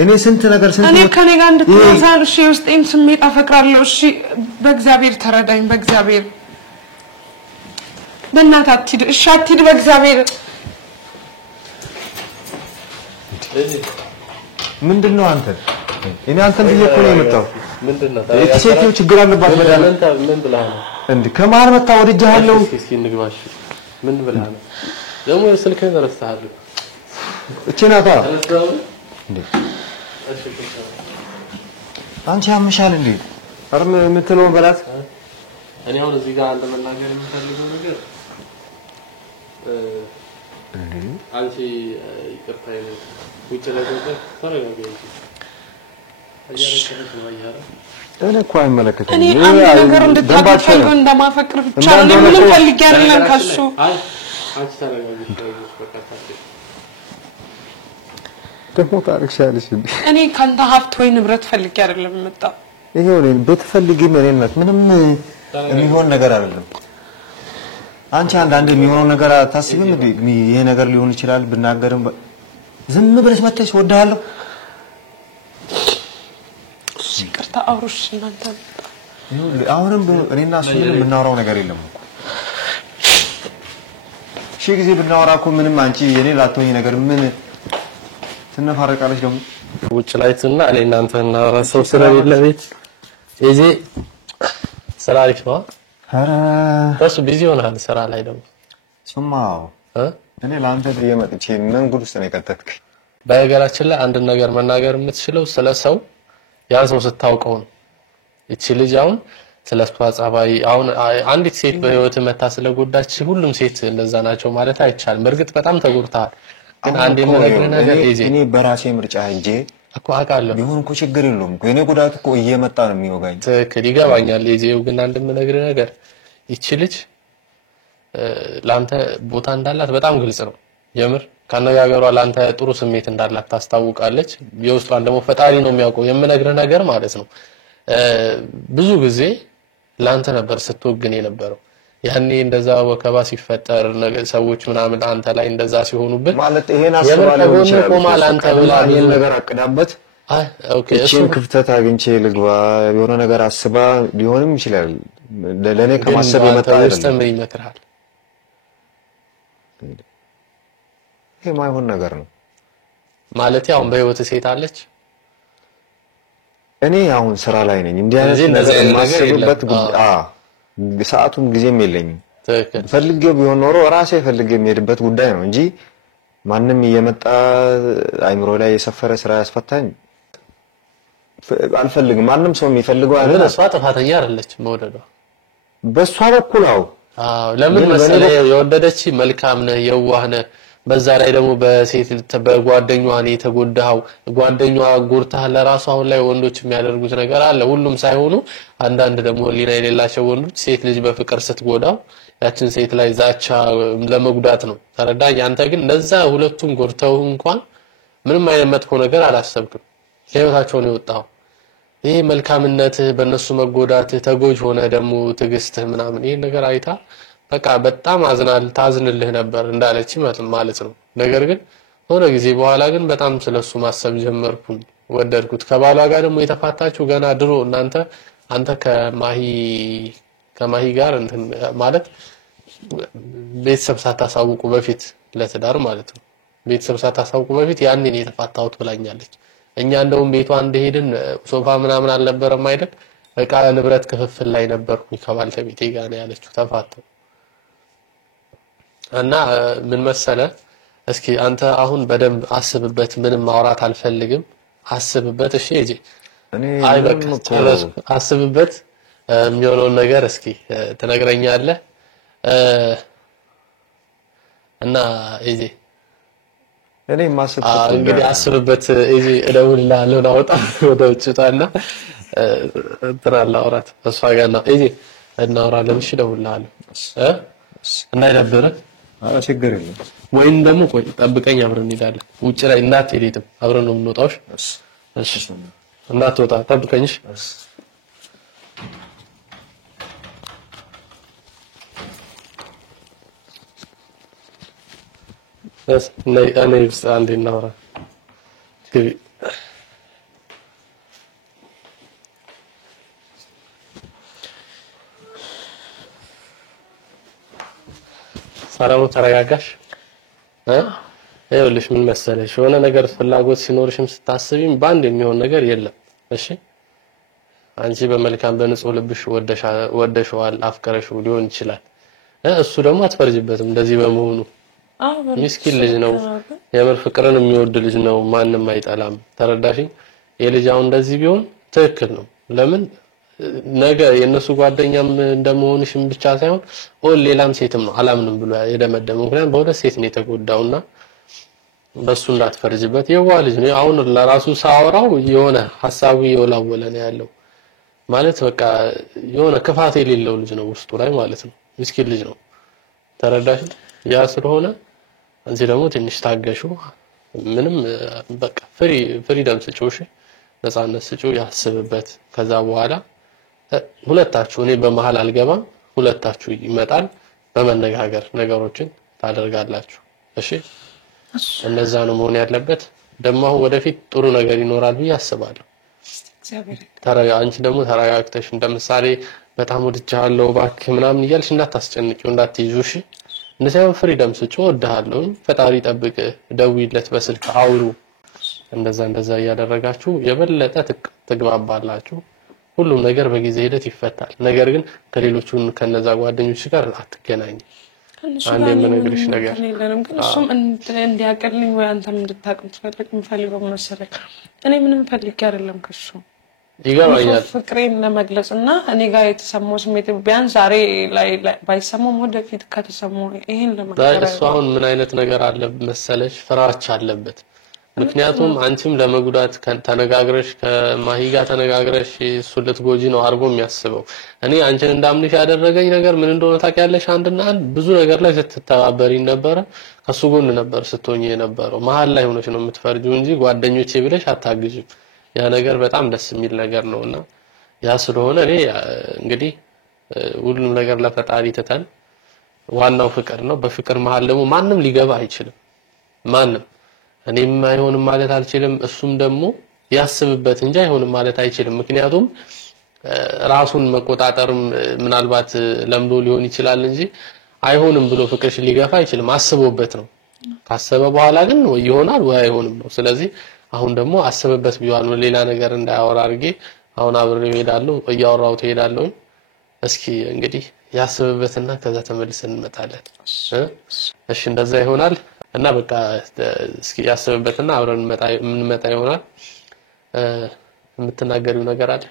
እኔ ስንት ነገር እኔ ከኔ ጋር እንድትኖር እሺ ውስጤን ስሜት አፈቅራለሁ እሺ በእግዚአብሔር ተረዳኝ በእግዚአብሔር በእናትህ አትሂድ እሺ አትሂድ በእግዚአብሔር ምንድነው አንተ እኔ አንተን ብዬ እኮ ነው የመጣው ምንድነው እቺ ችግር አለባት በዳለ ምን ብለህ ነው እንዴ ከማር መጣ ወድጃለሁ እስኪ እንግባሽ ምን ብለህ ነው ደግሞ ስልክህን ረስተሃል እቺ ናታ እንዴ አንቺ ያምሻል እንዴ አርም የምትለው በላት እኔ አሁን እዚህ ጋር አንተ መናገር የምፈልገው ነገር አንቺ ይቅርታ ይሁን ውጭ ላይ ተረጋግጠሽ አያረከሽ ነው አያረ እኔ እኮ አይመለከተኝም እኔ አንድ ነገር እንድታፈቅር እንደማፈቅር ብቻ ነው ምንም ፈልጌ አይደለም ካሱ አንቺ ተረጋግጠሽ በቃ ደግሞ ታርክሻለሽ እኔ ካንተ ሀብት ወይ ንብረት ፈልጌ አይደለም መጣው ይሄው ነው ብትፈልጊም እኔነት ምንም የሚሆን ነገር አይደለም አንቺ አንድ የሚሆነው ነገር ታስቢም ይሄ ነገር ሊሆን ይችላል ብናገርም ዝም ብለሽ መተሽ ወዳለሁ ይቅርታ አውሩሽ እናንተ አሁንም እኔና እሱ ምንም የምናወራው ነገር የለም እሺ ጊዜ ብናወራኩ ምንም አንቺ የኔ ላትሆኝ ነገር ምን ትነፋረቃለሽ ደግሞ ውጭ ላይ እና እኔ እናንተና ራስው ስለሌለ ቤት እዚህ ስራ አሪፍ ነው አረ ታስ ቢዚ ሆናል ስራ ላይ ደግሞ ሱማው እኔ ላንተ የመጥቼ ምን ጉድ ውስጥ ነው የከተትክ በነገራችን ላይ አንድ ነገር መናገር የምትችለው ስለሰው ያን ሰው ስታውቀው ነው እቺ ልጅ አሁን ስለሷ ጸባይ አሁን አንዲት ሴት በህይወት መታ ስለጎዳች ሁሉም ሴት እንደዛ ናቸው ማለት አይቻልም በርግጥ በጣም ተጎድተሃል ግን አንድ የምነግርህ ነገር እኔ በራሴ ምርጫ እንጂ እኮ አውቃለሁ ቢሆን እኮ ችግር የለውም እኔ ጉዳት እኮ እየመጣ ነው የሚወጋኝ ትክክል ይገባኛል እዚው ግን አንድ የምነግርህ ነገር እቺ ልጅ ላንተ ቦታ እንዳላት በጣም ግልጽ ነው የምር ካነጋገሯ ላንተ ጥሩ ስሜት እንዳላት ታስታውቃለች የውስጧን ደግሞ ፈጣሪ ነው የሚያውቀው የምነግርህ ነገር ማለት ነው ብዙ ጊዜ ላንተ ነበር ስትወግን የነበረው ያኔ እንደዛ ወከባ ሲፈጠር ሰዎች ምናምን አንተ ላይ እንደዛ ሲሆኑበት ማለት ይሄን አስባለሁ ቆማል አንተ ብላ ይሄን ነገር አቅዳበት ኦኬ እሺ ክፍተት አግኝቼ ልግባ የሆነ ነገር አስባ ሊሆንም ይችላል ለኔ ከማሰብ የመጣ አይደለም ምን ይመክራል ይሄ ማይሆን ነገር ነው ማለት ያው በህይወት ሴት አለች እኔ አሁን ስራ ላይ ነኝ እንዴ አይነት ነገር ማሰብበት ሰዓቱም ጊዜም የለኝም ፈልጌው ቢሆን ኖሮ ራሴ ፈልጌው የሚሄድበት ጉዳይ ነው እንጂ ማንንም እየመጣ አይምሮ ላይ የሰፈረ ስራ ያስፈታኝ አልፈልግም ማንንም ሰው የሚፈልገው አይደል እሷ ጥፋተኛ አይደለች መውደዷ በሷ በኩል አዎ ለምን መሰለህ የወደደች መልካም ነህ የዋህ ነህ በዛ ላይ ደግሞ በሴት በጓደኛዋ ነው የተጎዳው ጓደኛዋ ጎርታ ለራሱ አሁን ላይ ወንዶች የሚያደርጉት ነገር አለ ሁሉም ሳይሆኑ አንዳንድ ደግሞ ሊና የሌላቸው ወንዶች ሴት ልጅ በፍቅር ስትጎዳው ያችን ሴት ላይ ዛቻ ለመጉዳት ነው ተረዳኝ አንተ ግን ለዛ ሁለቱም ጎርተው እንኳን ምንም አይነት መጥፎ ነገር አላሰብክም ለህይወታቸው ነው የወጣው ይሄ መልካምነት በእነሱ መጎዳት ተጎጅ ሆነ ደግሞ ትግስት ምናምን ይሄ ነገር አይታ በቃ በጣም አዝናል ታዝንልህ ነበር እንዳለች ማለት ነው ነገር ግን ሆነ ጊዜ በኋላ ግን በጣም ስለሱ ማሰብ ጀመርኩኝ ወደድኩት ከባሏ ጋር ደግሞ የተፋታችሁ ገና ድሮ አንተ ከማሂ ጋር እንትን ማለት ቤተሰብ ሳታሳውቁ በፊት ለትዳር ማለት ነው ቤተሰብ ሳታሳውቁ በፊት ያኔ ነው የተፋታሁት ብላኛለች እኛ እንደውም ቤቷ እንደሄድን ሶፋ ምናምን አልነበረም አይደል በቃ ንብረት ክፍፍል ላይ ነበርኩኝ ከባልተቤቴ ጋር ነው ያለችው ተፋተው እና ምን መሰለ እስኪ አንተ አሁን በደንብ አስብበት ምንም ማውራት አልፈልግም አስብበት እሺ እጂ እኔ አስብበት የሚሆነው ነገር እስኪ ትነግረኛለህ እና እጂ እኔ ማስብበት እንግዲህ አስብበት እጂ እደውልልሃለሁ ናውጣ ወደ ውጭታና እንትራላ አውራት እሷ ጋር ነው እጂ እናውራለን እሺ እደውልልሃለሁ እንዳይደብርህ ችግር የለም። ወይም ደግሞ ቆይ ጠብቀኝ፣ አብረን እንሄዳለን። ውጭ ላይ እንዳትሄድም አብረን ነው የምንወጣው። እሺ እንዳትወጣ ጠብቀኝ። እኔ ውስጥ አንዴ እናወራ። ሰላም ተረጋጋሽ? ይኸውልሽ ምን መሰለሽ የሆነ ነገር ፍላጎት ሲኖርሽም ስታስቢም ባንድ የሚሆን ነገር የለም። እሺ አንቺ በመልካም በንጹህ ልብሽ ወደሽዋል፣ አፍቀረሽው ሊሆን ይችላል። እሱ ደግሞ አትፈርጅበትም እንደዚህ በመሆኑ። ምስኪን ልጅ ነው፣ የምር ፍቅርን የሚወድ ልጅ ነው፣ ማንም አይጠላም። ተረዳሽኝ? የልጅ አሁን እንደዚህ ቢሆን ትክክል ነው። ለምን ነገ የነሱ ጓደኛም እንደመሆንሽም ብቻ ሳይሆን ሌላም ሴትም ነው አላምንም ብሎ የደመደመው። ምክንያቱም በሁለት ሴት ነው የተጎዳውና በሱ እንዳትፈርጅበት። የዋህ ልጅ ነው። አሁን ለራሱ ሳወራው የሆነ ሐሳቡ የወላወለ ነው ያለው ማለት በቃ የሆነ ክፋት የሌለው ልጅ ነው ውስጡ ላይ ማለት ነው። ምስኪን ልጅ ነው። ተረዳሽ? ያ ስለሆነ አንቺ ደግሞ ትንሽ ታገሹ። ምንም በቃ ፍሪደም ስጪው፣ እሺ ነፃነት ስጪው፣ ያስብበት። ከዛ በኋላ ሁለታችሁ እኔ በመሃል አልገባም፣ ሁለታችሁ ይመጣል፣ በመነጋገር ነገሮችን ታደርጋላችሁ። እሺ እንደዛ ነው መሆን ያለበት። ደግሞ ወደፊት ጥሩ ነገር ይኖራል ብዬ አስባለሁ። አንቺ ደግሞ ተረጋግተሽ እንደምሳሌ በጣም ወድጃለሁ እባክህ ምናምን እያልሽ እንዳታስጨንቂው እንዳትይዙ። እሺ እንደዚያው ፍሪደም ስጪው፣ እወድሃለሁ፣ ፈጣሪ ጠብቅ፣ ደውይለት፣ በስልክ አውሩ። እንደዛ እያደረጋችሁ የበለጠ ትግባባላችሁ። ሁሉም ነገር በጊዜ ሂደት ይፈታል። ነገር ግን ከነዛ ጓደኞች ጋር አትገናኝ። አንዴ የምነግርሽ ነገር ግን እሱም እንዲያቀልኝ ወይ አንተም እንድታውቅ የምፈልገው መሰለኝ። እኔ ምንም ፈልጌ አይደለም ከሱ ይገባኛል። ፍቅሬን ለመግለጽ እና እኔ ጋር የተሰማው ስሜት ቢያንስ ዛሬ ላይ ባይሰማም ወደፊት ከተሰማው ይሄን ለመግለጽ እሱ አሁን ምን አይነት ነገር አለ መሰለሽ ፍራቻ አለበት። ምክንያቱም አንቺም ለመጉዳት ተነጋግረሽ ከማሂ ጋር ተነጋግረሽ እሱ ልትጎጂ ነው አርጎ የሚያስበው። እኔ አንቺን እንዳምንሽ ያደረገኝ ነገር ምን እንደሆነ ታውቂያለሽ? አንድና አንድ ብዙ ነገር ላይ ስትተባበሪኝ ነበረ፣ ከሱ ጎን ነበር ስትሆኚ የነበረው። መሀል ላይ ሆነሽ ነው የምትፈርጂው እንጂ ጓደኞቼ ብለሽ አታግዥም። ያ ነገር በጣም ደስ የሚል ነገር ነውና ያ ስለሆነ እኔ እንግዲህ ሁሉም ነገር ለፈጣሪ ትተን ዋናው ፍቅር ነው። በፍቅር መሀል ደግሞ ማንም ሊገባ አይችልም። ማንም እኔም አይሆንም ማለት አልችልም፣ እሱም ደግሞ ያስብበት እንጂ አይሆንም ማለት አይችልም። ምክንያቱም ራሱን መቆጣጠርም ምናልባት ለምዶ ሊሆን ይችላል እንጂ አይሆንም ብሎ ፍቅርሽ ሊገፋ አይችልም። አስቦበት ነው። ካሰበ በኋላ ግን ወይ ይሆናል ወይ አይሆንም ነው። ስለዚህ አሁን ደግሞ አስበበት ቢሆን ሌላ ነገር እንዳያወራ አድርጌ አሁን አብሬው ሄዳለሁ፣ እያወራሁት ሄዳለሁ። እስኪ እንግዲህ ያስብበትና ከዛ ተመልሰን እንመጣለን። እሺ እንደዛ ይሆናል። እና በቃ እስኪ ያስብበትና አብረን እንመጣ ይሆናል። የምትናገሪው ነገር አለ?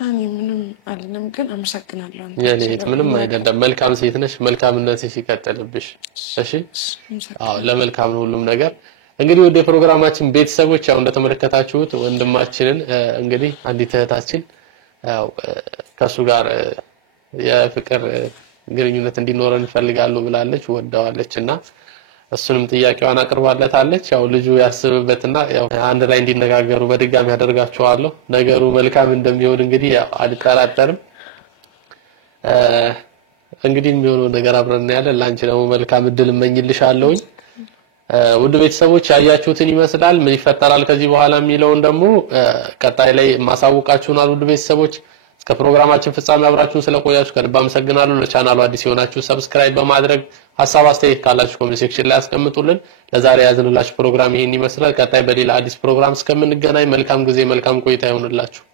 እኔ ምንም አልልም፣ ግን አመሰግናለሁ። የኔት ምንም አይደለም። መልካም ሴት ነሽ፣ መልካምነትሽ ይቀጥልብሽ። እሺ ለመልካም ነው ሁሉም ነገር። እንግዲህ ወደ ፕሮግራማችን ቤተሰቦች ያው እንደተመለከታችሁት ወንድማችንን እንግዲህ አንዲት እህታችን ያው ከሱ ጋር የፍቅር ግንኙነት እንዲኖረን እንፈልጋለሁ ብላለች፣ ወደዋለችና እሱንም ጥያቄዋን አቅርባለታለች። ያው ልጁ ያስብበትና ያው አንድ ላይ እንዲነጋገሩ በድጋሚ ያደርጋቸዋለሁ። ነገሩ መልካም እንደሚሆን እንግዲህ አልጠራጠርም። እንግዲህ የሚሆነው ነገር አብረን ያለን። ላንቺ ደግሞ መልካም እድል እመኝልሻለሁኝ። ውድ ቤተሰቦች ያያችሁትን ይመስላል። ምን ይፈጠራል ከዚህ በኋላ የሚለውን ደግሞ ቀጣይ ላይ ማሳውቃችሁናል። ውድ ቤተሰቦች እስከ ፕሮግራማችን ፍጻሜ አብራችሁን ስለቆያችሁ ከልብ አመሰግናለሁ። ለቻናሉ አዲስ የሆናችሁ ሰብስክራይብ በማድረግ ሐሳብ አስተያየት ካላችሁ ኮሜንት ሴክሽን ላይ አስቀምጡልን። ለዛሬ ያዝንላችሁ ፕሮግራም ይሄን ይመስላል። ቀጣይ በሌላ አዲስ ፕሮግራም እስከምንገናኝ መልካም ጊዜ መልካም ቆይታ ይሁንላችሁ።